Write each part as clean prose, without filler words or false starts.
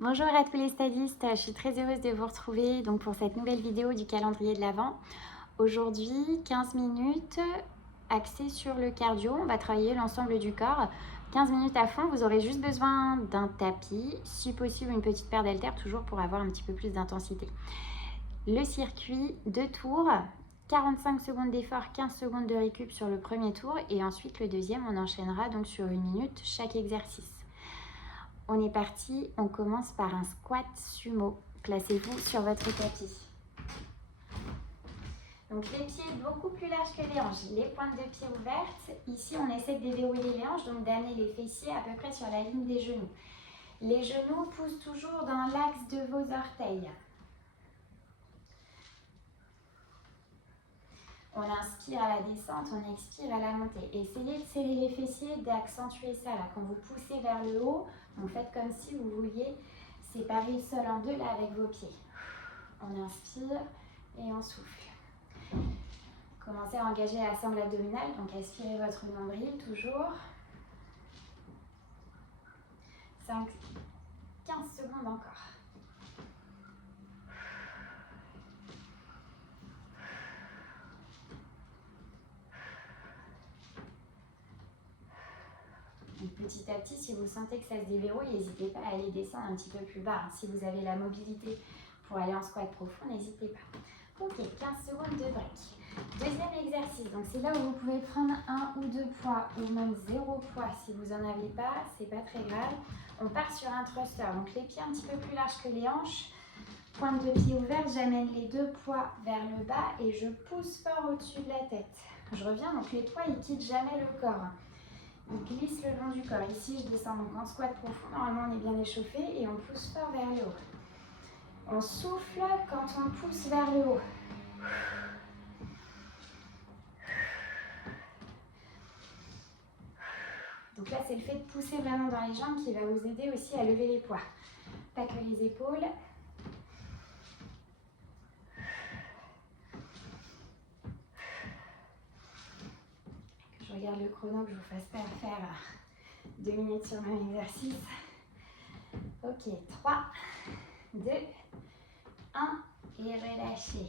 Bonjour à tous les stadistes, je suis très heureuse de vous retrouver donc pour cette nouvelle vidéo du calendrier de l'Avent. Aujourd'hui, 15 minutes axées sur le cardio, on va travailler l'ensemble du corps. 15 minutes à fond, vous aurez juste besoin d'un tapis, si possible une petite paire d'haltères, toujours pour avoir un petit peu plus d'intensité. Le circuit, 2 tours, 45 secondes d'effort, 15 secondes de récup sur le premier tour et ensuite le deuxième, on enchaînera donc sur 1 minute chaque exercice. On est parti, on commence par un squat sumo. Placez-vous sur votre tapis. Donc les pieds beaucoup plus larges que les hanches, les pointes de pied ouvertes. Ici, on essaie de déverrouiller les hanches, donc d'amener les fessiers à peu près sur la ligne des genoux. Les genoux poussent toujours dans l'axe de vos orteils. On inspire à la descente, on expire à la montée. Essayez de serrer les fessiers, d'accentuer ça là. Quand vous poussez vers le haut, donc faites comme si vous vouliez séparer le sol en deux là avec vos pieds. On inspire et on souffle. Commencez à engager la sangle abdominale, donc aspirez votre nombril toujours. 5, 15 secondes encore. Et petit à petit, si vous sentez que ça se déverrouille, n'hésitez pas à aller descendre un petit peu plus bas. Si vous avez la mobilité pour aller en squat profond, n'hésitez pas. Ok, 15 secondes de break. Deuxième exercice, donc c'est là où vous pouvez prendre 1 ou 2 poids ou même 0 poids. Si vous n'en avez pas, c'est pas très grave. On part sur un thruster, donc les pieds un petit peu plus larges que les hanches. Pointe de pied ouverte, j'amène les 2 poids vers le bas et je pousse fort au-dessus de la tête. Je reviens, donc les poids ils quittent jamais le corps. Ils glissent le long du corps. Ici, je descends donc en squat profond. Normalement, on est bien échauffé et on pousse fort vers le haut. On souffle quand on pousse vers le haut. Donc là, c'est le fait de pousser vraiment dans les jambes qui va vous aider aussi à lever les poids. Pas que les épaules. Je regarde le chrono, que je ne vous fasse pas faire 2 minutes sur le même exercice. Ok, 3, 2, 1 et relâchez.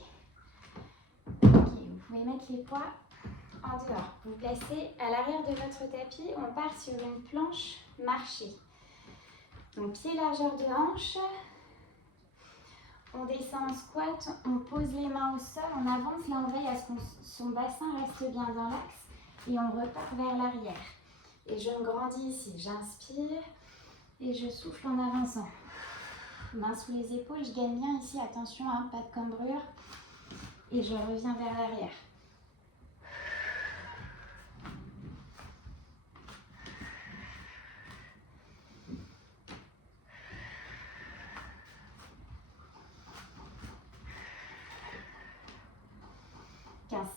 Ok, vous pouvez mettre les poids en dehors. Vous placez à l'arrière de votre tapis, on part sur une planche marchée. Donc pied largeur de hanche, on descend en squat, on pose les mains au sol, on avance, là on veille à ce que son bassin reste bien dans l'axe et on repart vers l'arrière. Et je me grandis ici, j'inspire et je souffle en avançant. Main sous les épaules, je gagne bien ici, attention, hein, pas de cambrure. Et je reviens vers l'arrière.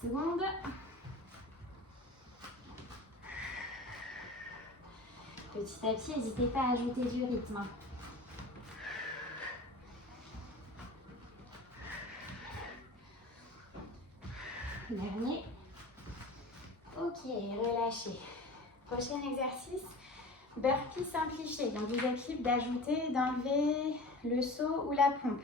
Secondes. Petit à petit, n'hésitez pas à ajouter du rythme. Dernier. Ok, relâchez. Prochain exercice, burpee simplifié. Donc vous êtes libre d'ajouter, d'enlever le saut ou la pompe.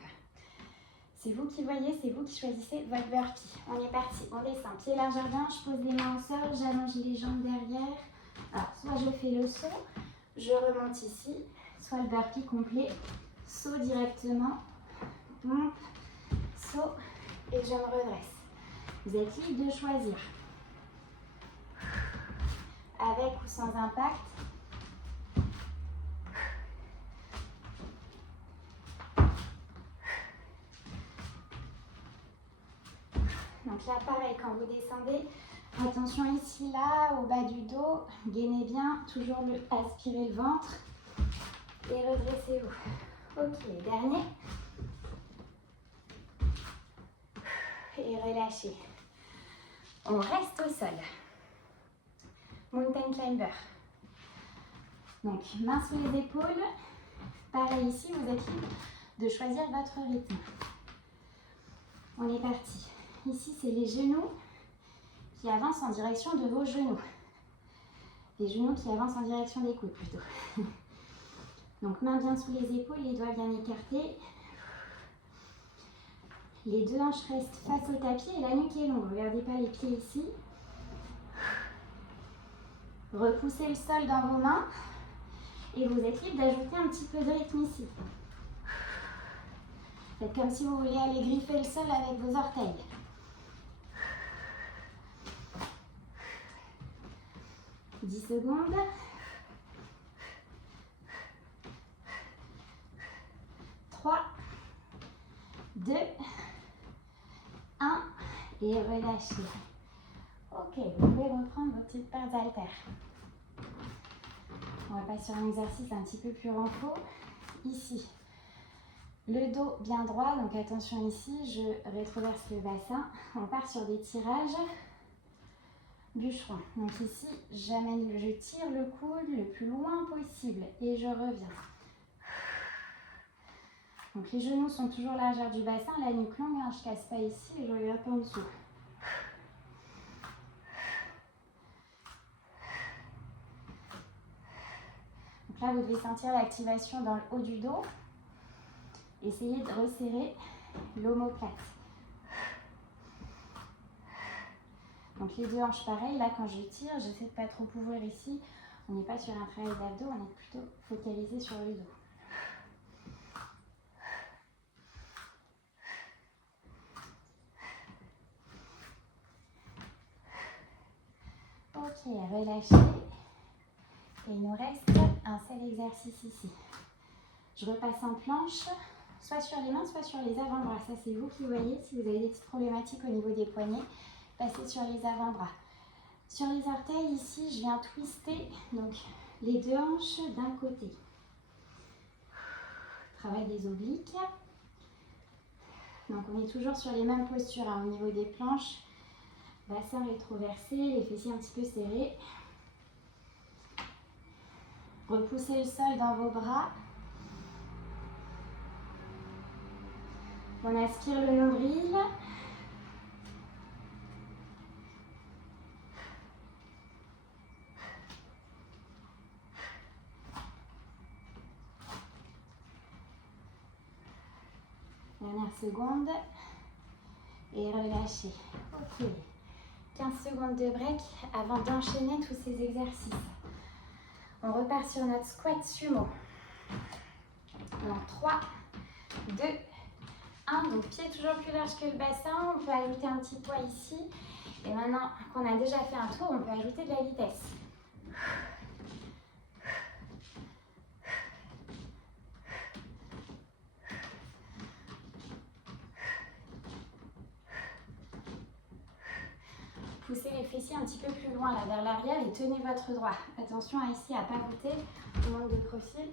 C'est vous qui voyez, c'est vous qui choisissez votre burpee. On est parti, on descend. Pied largeur de hanche, je pose les mains au sol, j'allonge les jambes derrière. Alors, soit je fais le saut, je remonte ici, soit le burpee complet, saut directement, pompe, saut et je me redresse. Vous êtes libre de choisir. Avec ou sans impact. Donc là, pareil, quand vous descendez, attention ici, là, au bas du dos, gainez bien, toujours aspirez le ventre et redressez-vous. Ok, dernier. Et relâchez. On reste au sol. Mountain climber. Donc, main sous les épaules. Pareil ici, vous êtes libre de choisir votre rythme. On est parti. Ici, c'est les genoux qui avancent en direction de vos genoux. Les genoux qui avancent en direction des coudes plutôt. Donc main bien sous les épaules, les doigts bien écartés. Les deux hanches restent face au tapis et la nuque est longue. Regardez pas les pieds ici. Repoussez le sol dans vos mains et vous êtes libre d'ajouter un petit peu de rythme ici. Faites comme si vous vouliez aller griffer le sol avec vos orteils. « 10 secondes. 3, 2, 1 et relâchez. Ok, vous pouvez reprendre vos petites paires d'haltères. On va passer sur un exercice un petit peu plus renfort. Ici, le dos bien droit, donc attention ici, je rétroverse le bassin. On part sur des tirages bûcherons. Donc ici, je tire le coude le plus loin possible et je reviens. Donc les genoux sont toujours largeur du bassin, la nuque longue, hein, je ne casse pas ici et je regarde pas en dessous. Donc là, vous devez sentir l'activation dans le haut du dos. Essayez de resserrer l'omoplate. Donc les deux hanches pareil, là quand je tire, j'essaie de ne pas trop ouvrir ici. On n'est pas sur un travail d'abdos, on est plutôt focalisé sur le dos. Ok, relâchez. Et il nous reste un seul exercice ici. Je repasse en planche, soit sur les mains, soit sur les avant-bras. Ça, c'est vous qui voyez. Si vous avez des petites problématiques au niveau des poignets, passez sur les avant-bras. Sur les orteils, ici, je viens twister donc, les deux hanches d'un côté. Travail des obliques. Donc, on est toujours sur les mêmes postures hein, au niveau des planches. Bassin rétroversé, les fessiers un petit peu serrés. Repoussez le sol dans vos bras. On aspire le nombril. Dernière seconde. Et relâchez. Ok. 15 secondes de break avant d'enchaîner tous ces exercices. On repart sur notre squat sumo. Donc 3, 2, 1. Donc pied toujours plus large que le bassin. On peut ajouter un petit poids ici. Et maintenant qu'on a déjà fait un tour, on peut ajouter de la vitesse. Poussez les fessiers un petit peu plus loin là, vers l'arrière et tenez votre droit. Attention ici à ne pas voûter, au manque de profil.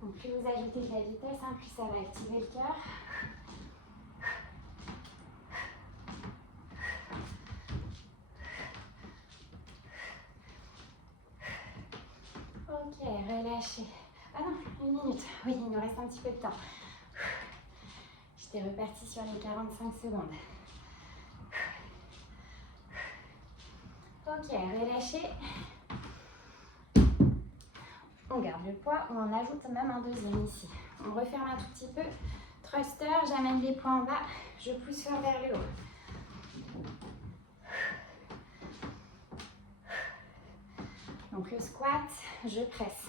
Donc plus vous ajoutez de la vitesse, hein, plus ça va activer le cœur. Ok, relâchez. Ah non, 1 minute. Oui, il nous reste un petit peu de temps. J'étais repartie sur les 45 secondes. Ok, relâchez. On garde le poids ou on ajoute même un deuxième ici. On referme un tout petit peu. Thruster, j'amène les poings en bas. Je pousse vers le haut. Donc le squat, je presse.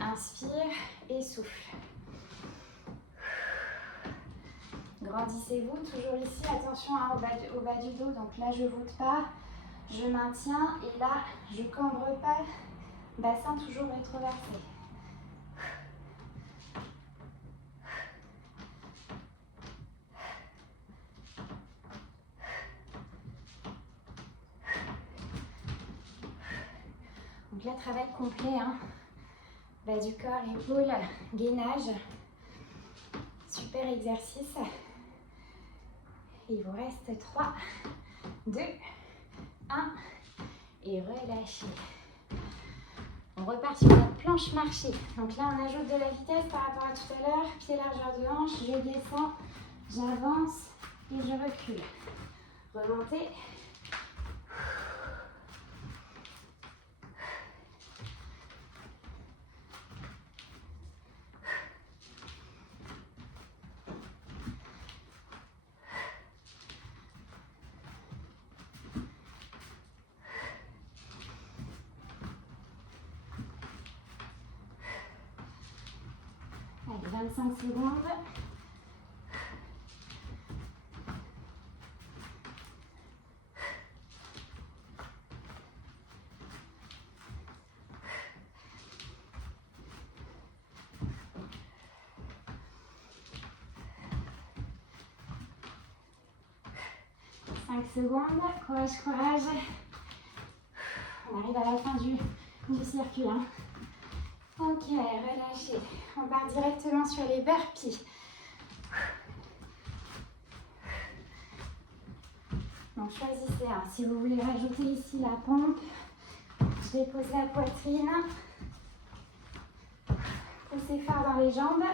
Inspire et souffle. Grandissez-vous, toujours ici, attention hein, au bas du dos. Donc là, je ne voûte pas, je maintiens et là, je ne cambre pas. Bassin toujours rétroversé. Donc là, travail complet. Hein. Bas du corps, épaules, gainage. Super exercice. Il vous reste 3, 2, 1 et relâchez. On repart sur notre planche marchée. Donc là, on ajoute de la vitesse par rapport à tout à l'heure. Pied largeur de hanche, je descends, j'avance et je recule. Remontez. Allez, 25 secondes. Secondes, courage, courage. On arrive à la fin du circuit. Hein. Ok, relâchez. On part directement sur les burpees. Donc choisissez. Hein. Si vous voulez rajouter ici la pompe, je dépose la poitrine. Poussez fort dans les jambes.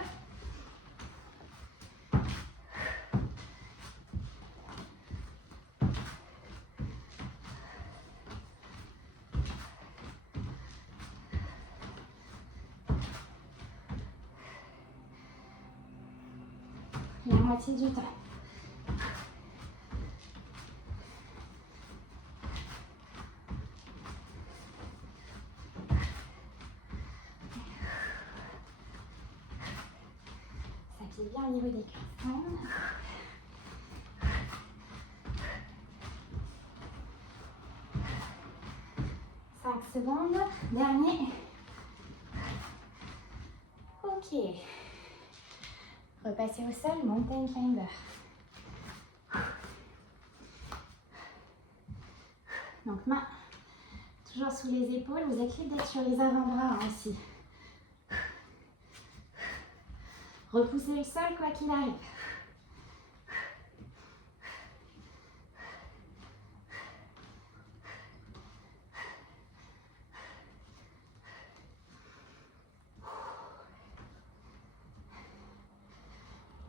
La moitié du temps. Ça pied bien au niveau des cuisses. 5 secondes. Dernier. Ok. Repassez au sol, mountain climber. Donc main toujours sous les épaules, vous êtes libre d'être sur les avant-bras hein, aussi. Repoussez le sol quoi qu'il arrive.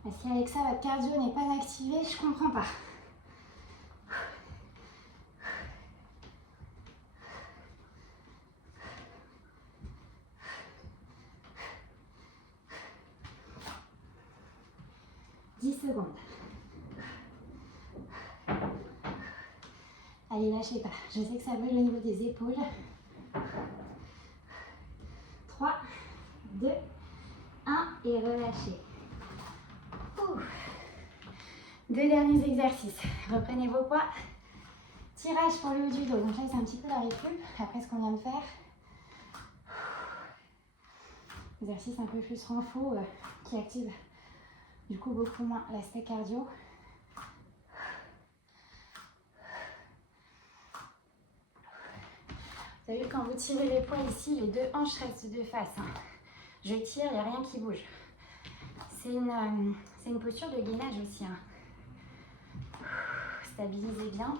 Et si avec ça votre cardio n'est pas activé, je comprends pas. Secondes. Allez, lâchez pas. Je sais que ça brûle au niveau des épaules. 3, 2, 1 et relâchez. Ouh. 2 derniers exercices. Reprenez vos poids. Tirage pour le haut du dos. Donc là, c'est un petit peu la récup après ce qu'on vient de faire. Exercice un peu plus renfort qui active du coup beaucoup moins l'aspect cardio. Vous avez vu quand vous tirez les poids ici, les 2 hanches restent de face. Hein. Je tire, il n'y a rien qui bouge. C'est une posture de gainage aussi. Hein. Stabilisez bien.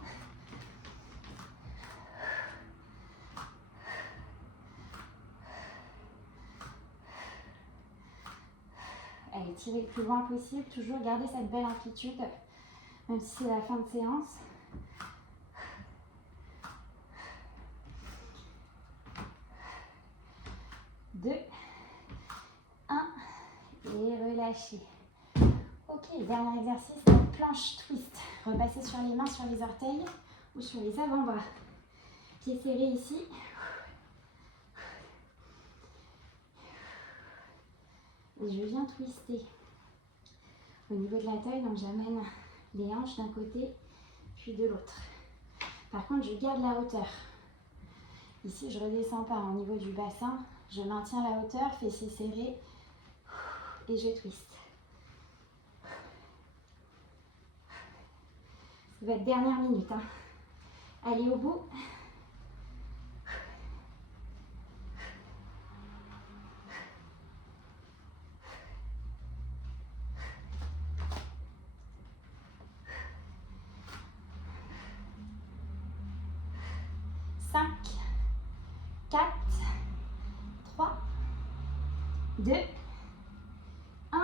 Allez, tirez le plus loin possible. Toujours garder cette belle amplitude, même si c'est la fin de séance. Deux, un, et relâchez. Ok, dernier exercice, planche twist. Repassez sur les mains, sur les orteils ou sur les avant-bras. Pieds serrés ici. Et je viens twister au niveau de la taille, donc j'amène les hanches d'un côté puis de l'autre. Par contre, je garde la hauteur. Ici, je ne redescends pas au niveau du bassin. Je maintiens la hauteur, fessiers serrés et je twist. C'est votre dernière minute. Hein. Allez au bout. 2, 1.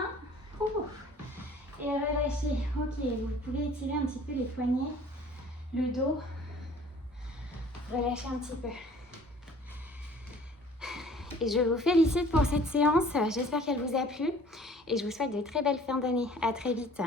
Et relâchez. Ok, vous pouvez étirer un petit peu les poignets, le dos. Relâchez un petit peu. Et je vous félicite pour cette séance. J'espère qu'elle vous a plu. Et je vous souhaite de très belles fins d'année. À très vite.